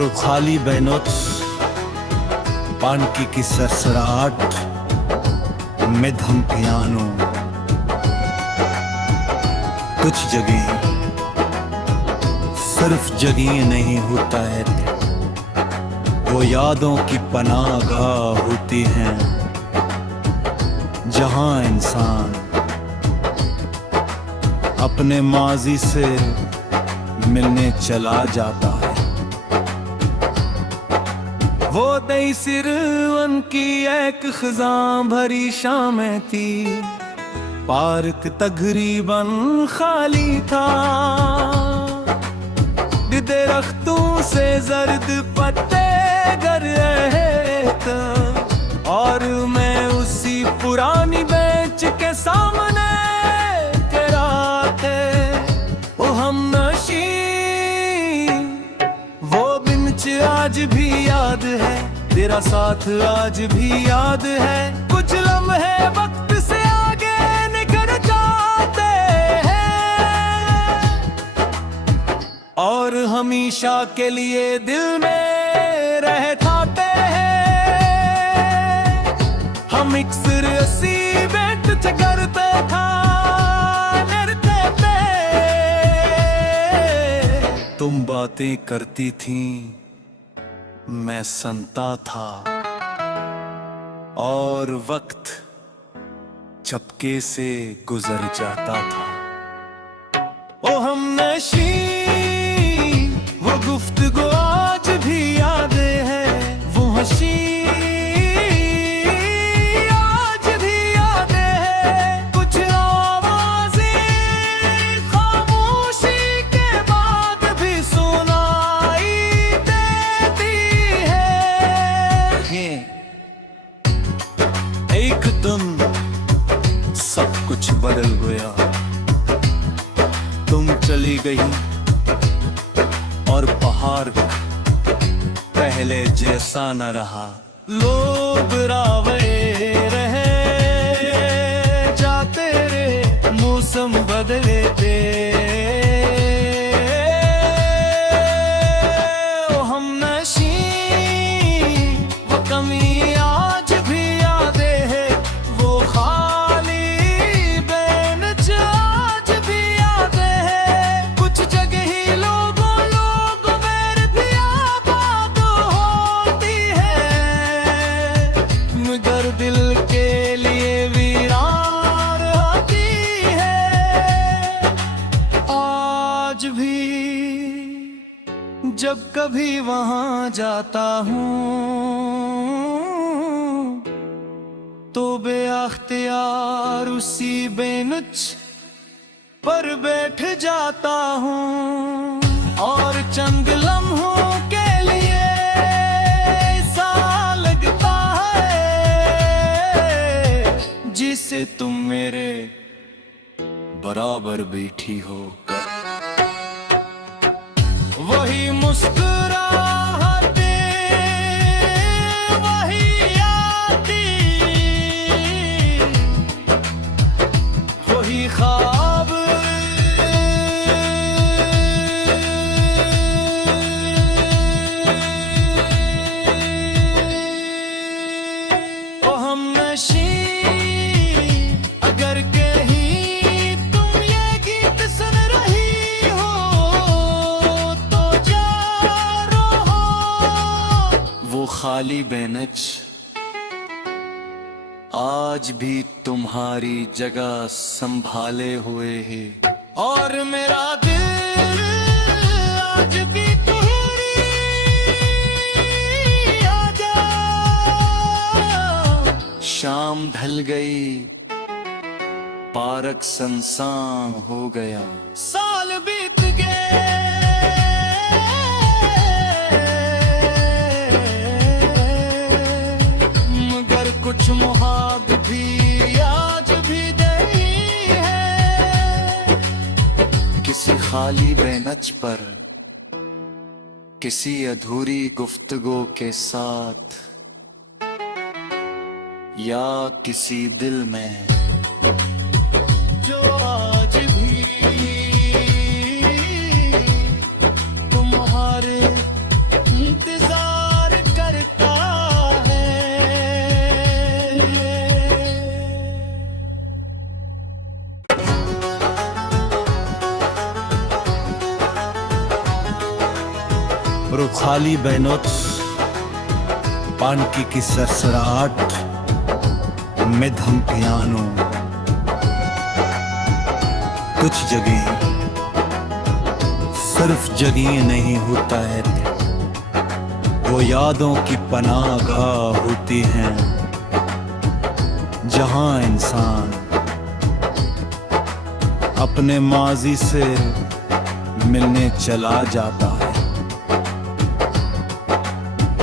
कब्र खाली बैनोत पानकी की सरसराहट में धम पियानो कुछ जगह सिर्फ जगह नहीं होता है, वो यादों की पनाहगाह होती हैं जहां इंसान अपने माजी से मिलने चला जाता है। वो दई सिरवन की एक खिज़ां भरी शामें थी, पार्क तकरीबन खाली था, दरख्तों से जर्द पत्ते गर रहे थे और मैं उसी पुरानी बेंच के सामने खड़ा थे। वो हमनशी वो बेंच आज भी याद है, तेरा साथ आज भी याद है, कुछ लम्हे वक्त से आगे निकल जाते हैं और हमेशा के लिए दिल में रह जाते हैं। हम इक्सर सी बैठ करते था नरते पे, तुम बातें करती थी मैं सुनता था और वक्त चपके से गुजर जाता था। ओ हम नशी वो गुफ्तगू आज भी याद है, वो हंसी आज भी याद है, कुछ आवाज़ें खामोशी के बाद भी सुनाई देती है। एक दिन सब कुछ बदल गया, तुम चली गई और पहाड़ पहले जैसा न रहा। लोग रावे रहे जाते रे, मौसम बदले थे, ओ हम नशी वो कमी आज भी यादें है, वो खाली बेंच आज भी यादें है, कुछ जगह ही लोगों में भी आबाद होती है, मगर दिल के लिए वीरान होती है आज भी। जब कभी वहां जाता हूँ तो बेअख्तियार उसी बेंच पर बैठ जाता हूँ और चंद लम्हों के लिए ऐसा लगता है जिसे तुम मेरे बराबर बैठी हो। वही मुस्कुराहटें, वही यादें, वही ख्वाब, ओ हम नशी अगर कहीं तुम ये गीत सुन रही हो तो जा रहो। वो खाली बेंच आज भी तुम्हारी जगह संभाले हुए है और मेरा दिल आज भी तुम्हारी आजा। शाम ढल गई, पार्क सुनसान हो गया, साल बीत गए मगर कुछ मुहाब भी आज भी नहीं है। किसी खाली बेंच पर किसी अधूरी गुफ्तगू के साथ या किसी दिल में जो आज भी तुम्हारे खाली बेनोत पानकी की सरसराहट में धम पियानो कुछ जगह सिर्फ जगह नहीं होता है, वो यादों की पनाहगाह होती हैं जहां इंसान अपने माजी से मिलने चला जाता है।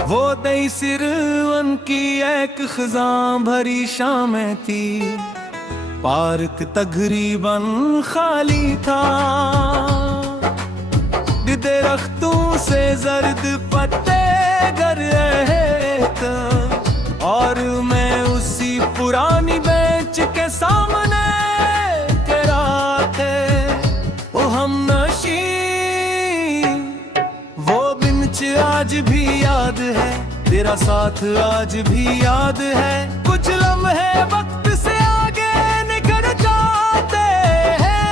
वो दई सिरवन की एक खिज़ां भरी शामें थी, पार्क तकरीबन खाली था, दरख्तों से जर्द पत्ते गर रहे थे और मैं उसी पुरानी बेंच के सामने खड़ा थे। वो हमनशी वो बेंच आज भी याद है, तेरा साथ आज भी याद है, कुछ लम्हे वक्त से आगे निकल जाते हैं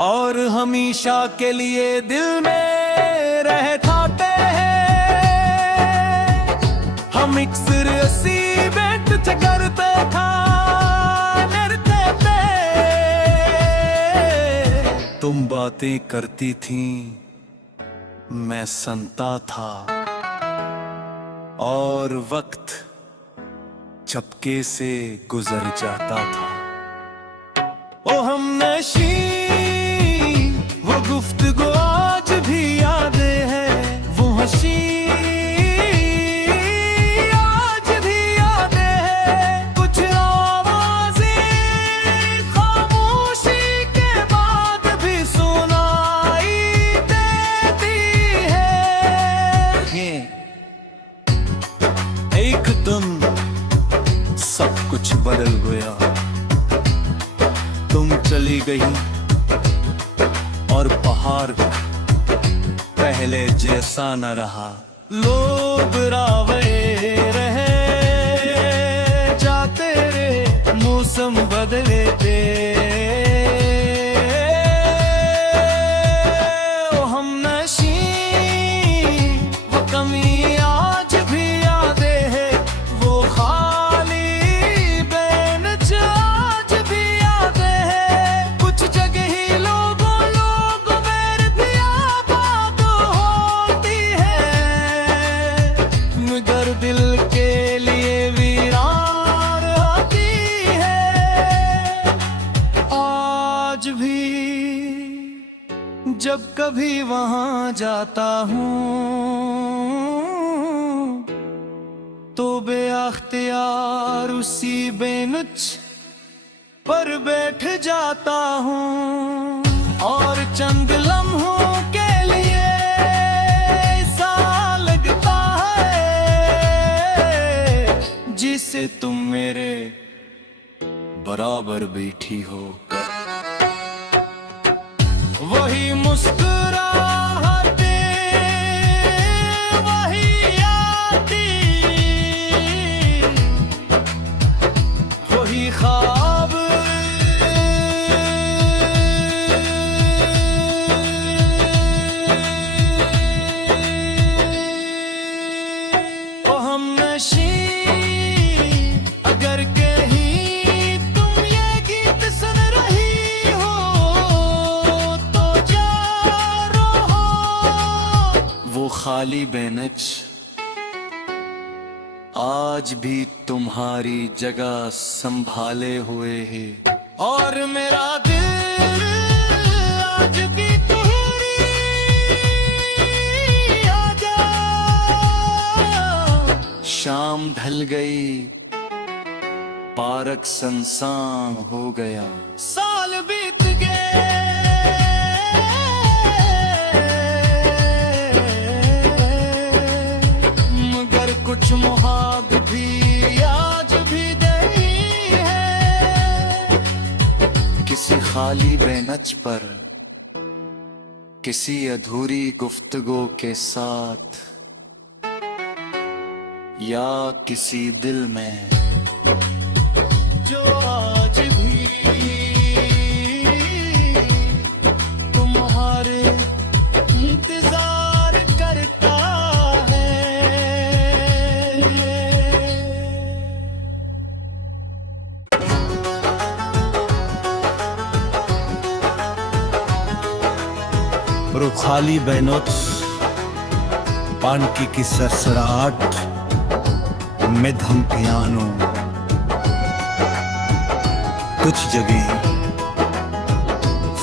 और हमेशा के लिए दिल में रह जाते हैं। हम इक्सर असी बैठ करते था नृत्य पे, तुम बातें करती थी मैं सुनता था और वक्त चपके से गुजर जाता था। ओ हम नशी वो गुफ्तगू आज भी याद है, वो हंसी आज भी याद है, कुछ आवाजें खामोशी के बाद भी सुनाई देती है। एक दिन सब कुछ बदल गया, तुम चली गई और पहाड़ पहले जैसा न रहा, लोग रावे रहे जाते रहे, मौसम बदले थे। ओ हम नशी वो कमी आज भी याद है, वो खाली बेंच आज भी याद है, कुछ जगह ही लोगों में भी आबाद होती है, मगर दिल के लिए वीरान होती है आज भी। जब कभी वहां जाता हूँ तो बेअख्तियार उसी बेंच पर बैठ जाता हूँ और चंद लम्हों के लिए ऐसा लगता है जिसे तुम मेरे बराबर बैठी हो। वही मुस्कुराहटें वही यादें वही ख्वाब, ओ हम नशी अगर कहीं तुम ये गीत सुन रही हो तो जा रहो। वो खाली बेंच आज भी तुम्हारी जगह संभाले हुए है और मेरा दिल आज भी तुम्हारी आजा। शाम ढल गई, पार्क सुनसान हो गया, साल बीत गए मगर कुछ मुहाब भी आज भी नहीं है। किसी खाली बेंच पर किसी अधूरी गुफ्तगू के साथ या किसी दिल में जो आज भी तुम्हारे खाली बेनोच पानकी की सरसराहट में धमकियानो कुछ जगह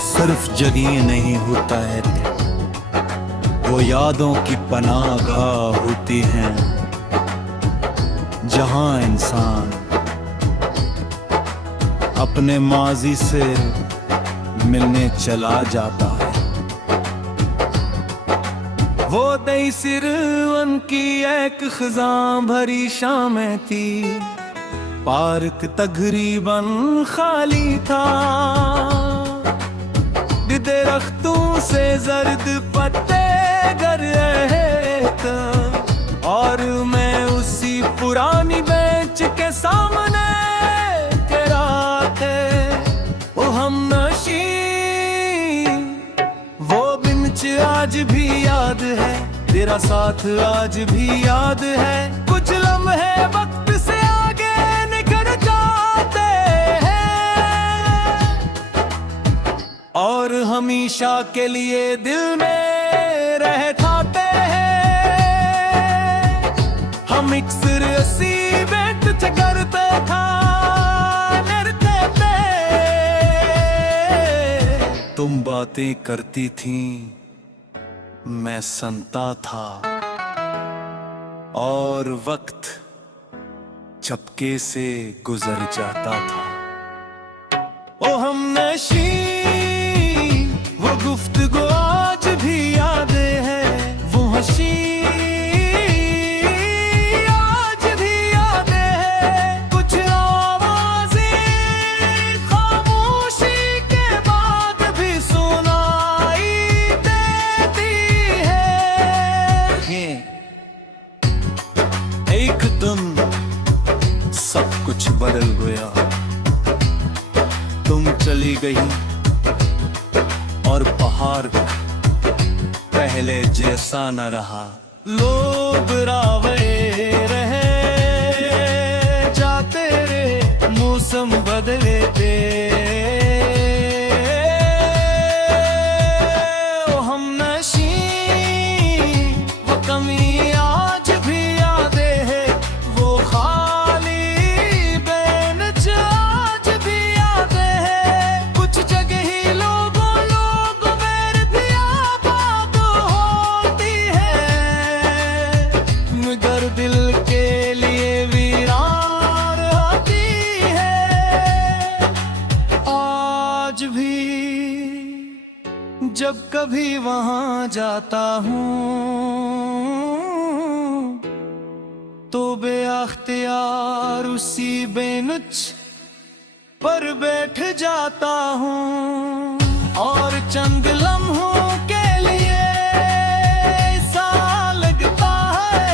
सिर्फ जगह नहीं होता है, वो यादों की पनाहगाह होती हैं जहां इंसान अपने माजी से मिलने चला जाता है। वो दई सिरवन की एक खिज़ां भरी शामें थी, पार्क तकरीबन खाली था, दरख्तों से जर्द पत्ते गर रहे थे और मैं उसी पुरानी बेंच के सामने खड़ा थे। वो हमनशी वो बेंच आज भी याद है, तेरा साथ आज भी याद है, कुछ लम्हे वक्त से आगे निकल जाते हैं और हमेशा के लिए दिल में रह जाते हैं। हम इक्सर सी बैठ करते था नरते पे, तुम बातें करती थी मैं सुनता था और वक्त चपके से गुजर जाता था। ओ हमनशी वो गुफ्तगू आज भी याद है, वो हंसी आज भी याद है, कुछ आवाज़ें खामोशी के बाद भी सुनाई देती है। एक दिन सब कुछ बदल गया, तुम चली गई और पहाड़ पहले जैसा न रहा। लोग रावे रहे जाते रहे, मौसम बदले थे, वो हमनशी वो कमी आज भी याद है, वो खाली बेंच आज भी याद है, कुछ जगह ही लोगों में भी आबाद होती है, मगर दिल के लिए वीरान होती है आज भी। जब कभी वहां जाता हूँ तो बेअख्तियार उसी बेंच पर बैठ जाता हूँ और चंद लम्हों के लिए ऐसा लगता है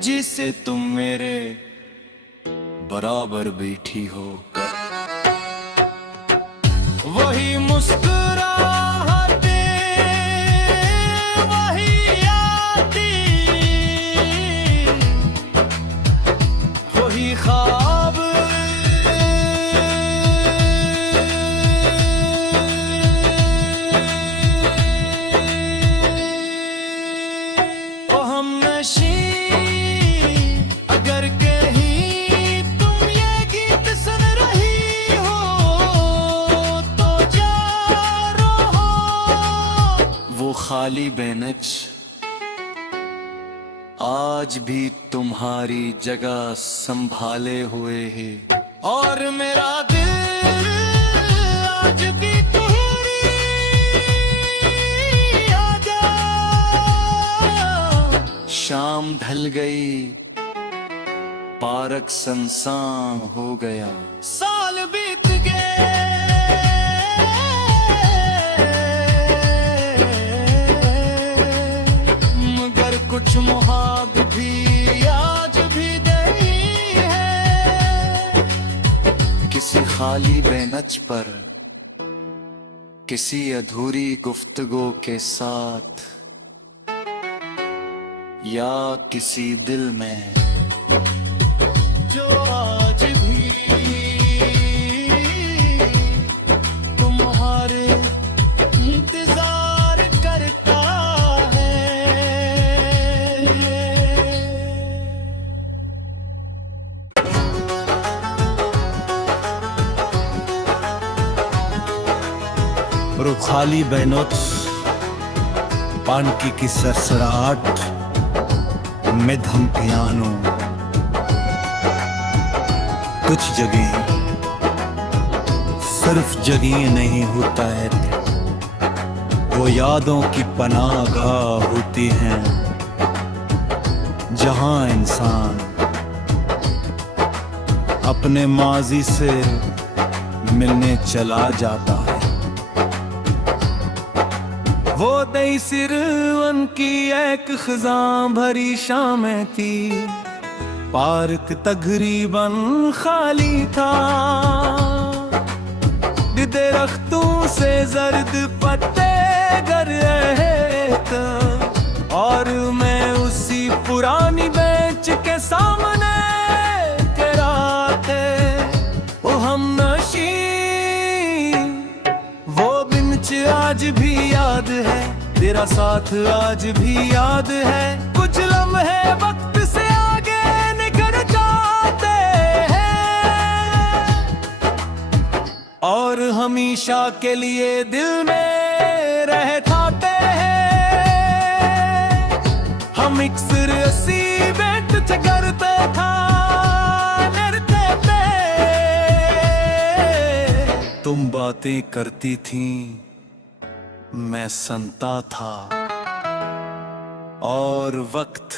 जिसे तुम मेरे बराबर बैठी हो। वही मुस्कुराहटें वही यादें, वही ख्वाब ओ हमनशी। अगर कहीं तुम ये गीत सुन रही हो तो जा रहो, वो खाली बेंच आज भी तुम्हारी जगह संभाले हुए है और मेरा दिल आज भी तुम्हारी आजा। शाम ढल गई, पार्क सुनसान हो गया, साल बीत गए मगर कुछ मुहाब भी आज भी नहीं है, किसी खाली बेंच पर किसी अधूरी गुफ्तगू के साथ या किसी दिल में जो आज भी तुम्हारे और खाली बैनोत पानकी की सरसराहट में धमकियानो कुछ जगह सिर्फ जगह नहीं होता है, वो यादों की पनाहगाह होती हैं जहां इंसान अपने माजी से मिलने चला जाता है। वो दई सिरवन की एक खज़ां भरी शामें थी, पार्क तकरीबन खाली था, दरख्तों से जर्द पत्ते गर रहे थे और मैं उसी पुरानी बेंच के सामने गिराते वो हमनशी। वो बेंच आज भी याद है, तेरा साथ आज भी याद है, कुछ लम्हे वक्त से आगे निकल जाते हैं और हमेशा के लिए दिल में रह जाते हैं। हम इक्सर असी बैठ करते था लड़ते थे, तुम बातें करती थी मैं सुनता था और वक्त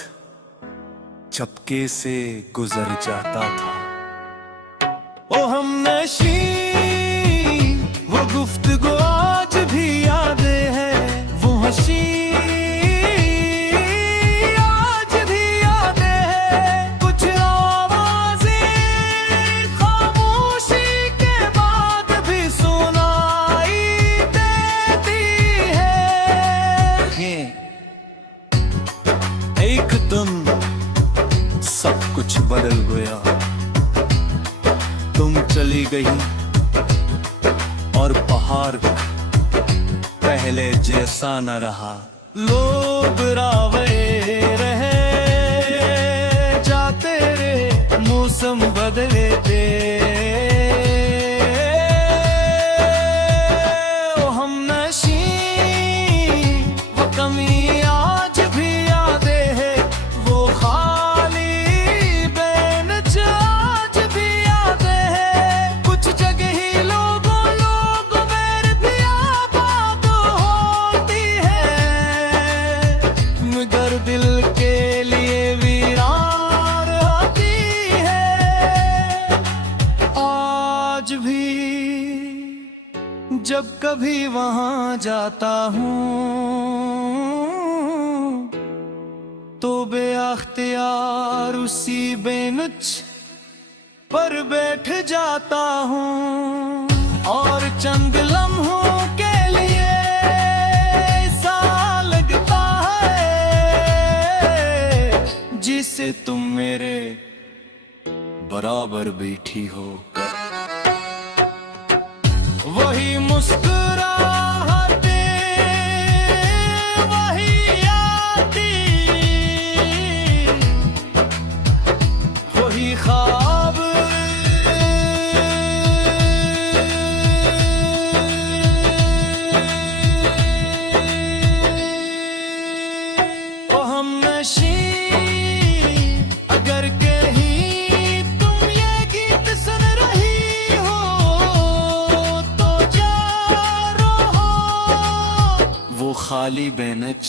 चपके से गुजर जाता था। ओ हमनशी वो गुफ्तगू आज भी याद है, वो हंसी आज भी याद है, कुछ आवाज़ें खामोशी के बाद भी सुनाई देती है। एक दिन सब कुछ बदल गया, तुम चली गई और पहाड़ पहले जैसा न रहा। लोग रावे रहे जाते रहे, मौसम बदले थे, ओ हमनशी वो कमी आज भी याद है, वो खाली बेंच आज भी याद है, कुछ जगह ही लोगों में भी आबाद होती है, मगर दिल के लिए वीरान होती है आज भी। जब कभी वहां जाता हूँ तो बेअख्तियार उसी बेंच पर बैठ जाता हूँ और चंद लम्हों के लिए ऐसा लगता है जिसे तुम मेरे बराबर बैठी हो। वही मुस्कुराहटें वही आती, वही ख्वाब वो हमनशी। अगर कहीं तुम ये गीत सुन रही हो तो जा रहो, वो खाली बेंच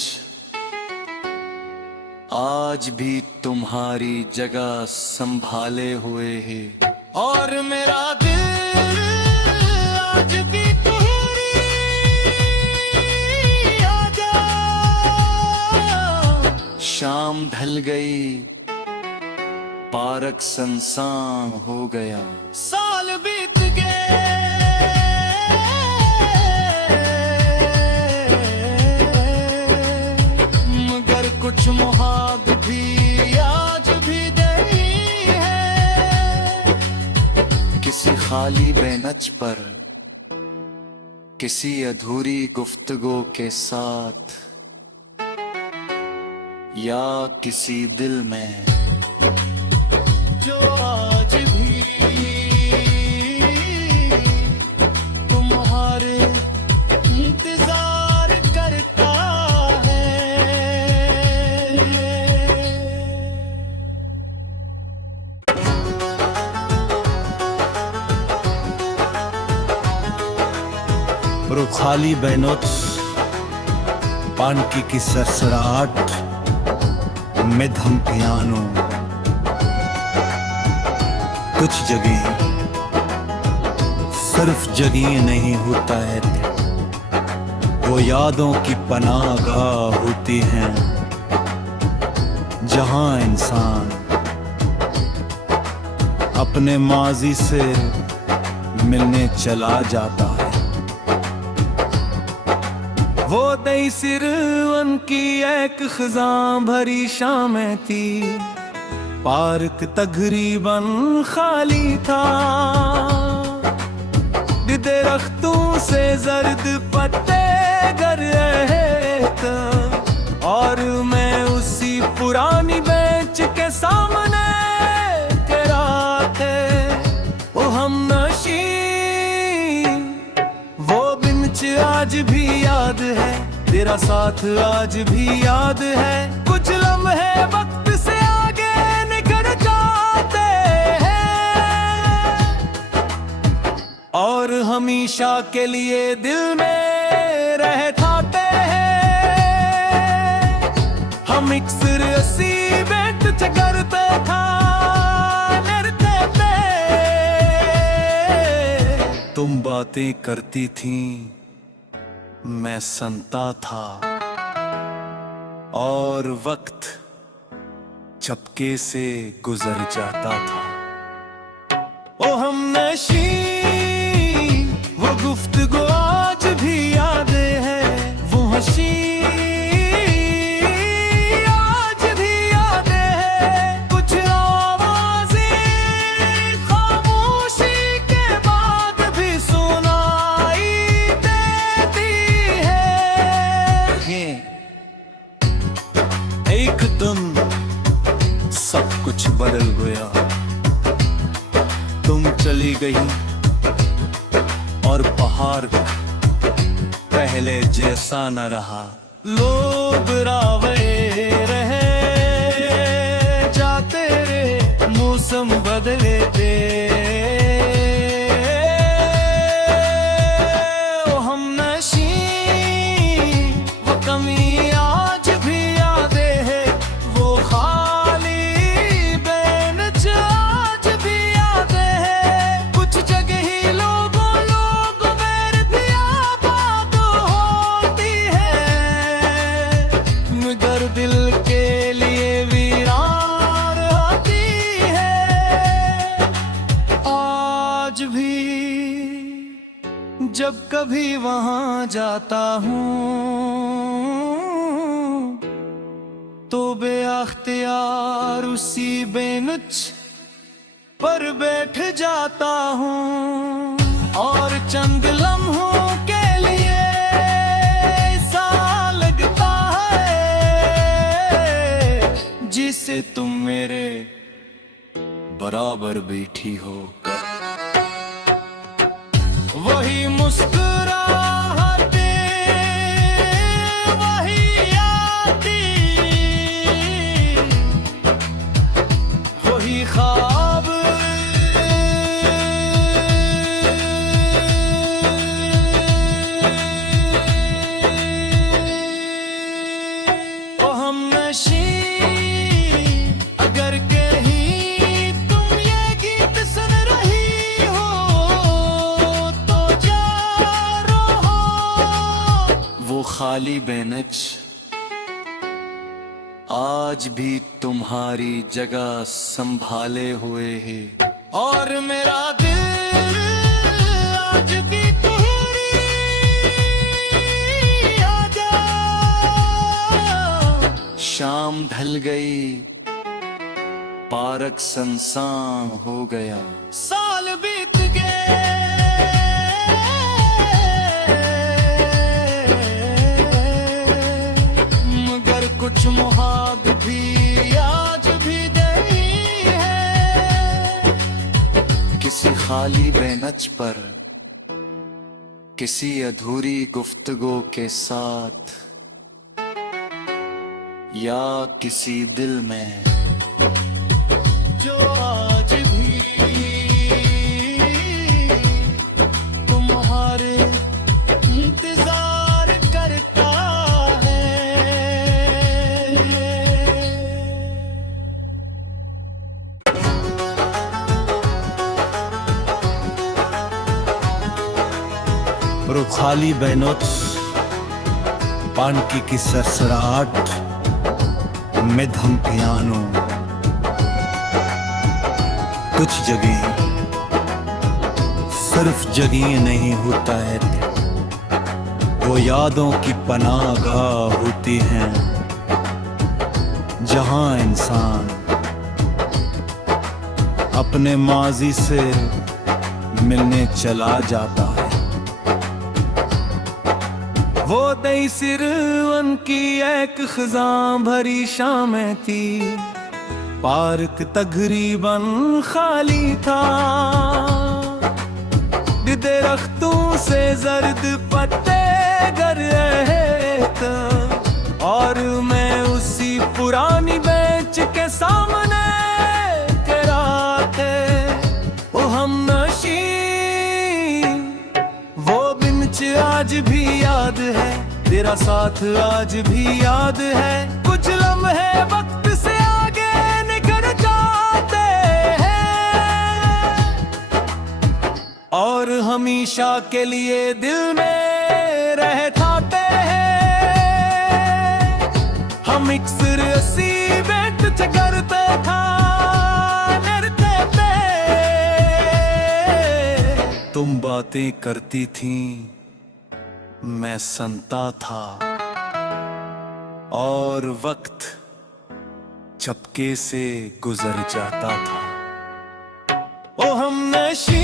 आज भी तुम्हारी जगह संभाले हुए है और मेरा दिल आज भी तुम्हारी आजा। शाम ढल गई, पार्क सुनसान हो गया, साल बीत गए मगर कुछ मुहाब भी आज भी नहीं है। किसी खाली बेंच पर किसी अधूरी गुफ्तगू के साथ या किसी दिल में जो आज भी तुम्हारे खाली बेनोच पानकी की सरसराहट में धमकियानो कुछ जगह सिर्फ जगह नहीं होता है, वो यादों की पनाहगाह होती हैं जहां इंसान अपने माजी से मिलने चला जाता है। वो दई सिरवन की एक खिज़ां भरी शामें थी, पार्क तकरीबन खाली था, दरख्तों से जर्द पत्ते गर रहे थे और मैं उसी पुरानी बेंच के सामने तेरा थे। वो हमनशी वो बेंच आज भी याद है, तेरा साथ आज भी याद है, कुछ लम्हे वक्त से आगे निकल जाते हैं और हमेशा के लिए दिल में रह जाते हैं। हम इक्सर असी बेट करते था लड़ते थे, तुम बातें करती थी मैं सुनता था और वक्त चपके से गुजर जाता था। ओ हमनशी वो गुफ्तगू आज भी याद है, वो हंसी आज भी याद है, कुछ आवाज़ें खामोशी के बाद भी सुनाई देती है। एक दिन सब कुछ बदल गया, तुम चली गई और पहाड़ पहले जैसा न रहा। लोग रावे रहे जाते रे, मौसम बदले थे, ओ हमनशी वो कमी आज भी याद है, वो खाली बेंच आज भी याद है, कुछ जगह ही लोगों में भी आबाद होती है, मगर दिल के लिए वीरान होती है आज भी। जब कभी वहां जाता हूँ तो बेअख्तियार उसी बेंच पर बैठ जाता हूँ और चंद लम्हों के लिए ऐसा लगता है जिसे तुम मेरे बराबर बैठी हो। वही मुस्कुराहटें वही यादें, वही ख्वाब ओ हमनशी। अगर कहीं तुम ये गीत सुन रही हो तो जा रहो, वो खाली बेंच आज भी तुम्हारी जगह संभाले हुए है और मेरा दिल आज भी तुम्हारी आजा। शाम ढल गई, पार्क सुनसान हो गया, साल बीत गए मगर कुछ मुहाब भी आज भी नहीं है। किसी खाली बेंच पर किसी अधूरी गुफ्तगू के साथ या किसी दिल में जो आज भी तुम्हारे Bruchali Benot पानकी की सरसराहट मध्यम पियानो कुछ जगह सिर्फ जगह नहीं होता है, वो यादों की पनाहगाह होती हैं जहां इंसान अपने माजी से मिलने चला जाता है। वो दई सिरवन की एक खिज़ां भरी शामें थी, पार्क तकरीबन खाली था, दरख्तों से जर्द पत्ते गिर रहे थे और मैं उसी पुरानी बेंच के सामने तेरा थे। वो हमनशी वो बेंच आज भी याद है, तेरा साथ आज भी याद है, कुछ लम्हे वक्त से आगे निकल जाते हैं और हमेशा के लिए दिल में रह जाते हैं। हम इक्सर असी बेट करते था नरते पे, तुम बातें करती थी मैं सुनता था और वक्त चपके से गुजर जाता था। ओ हम नशी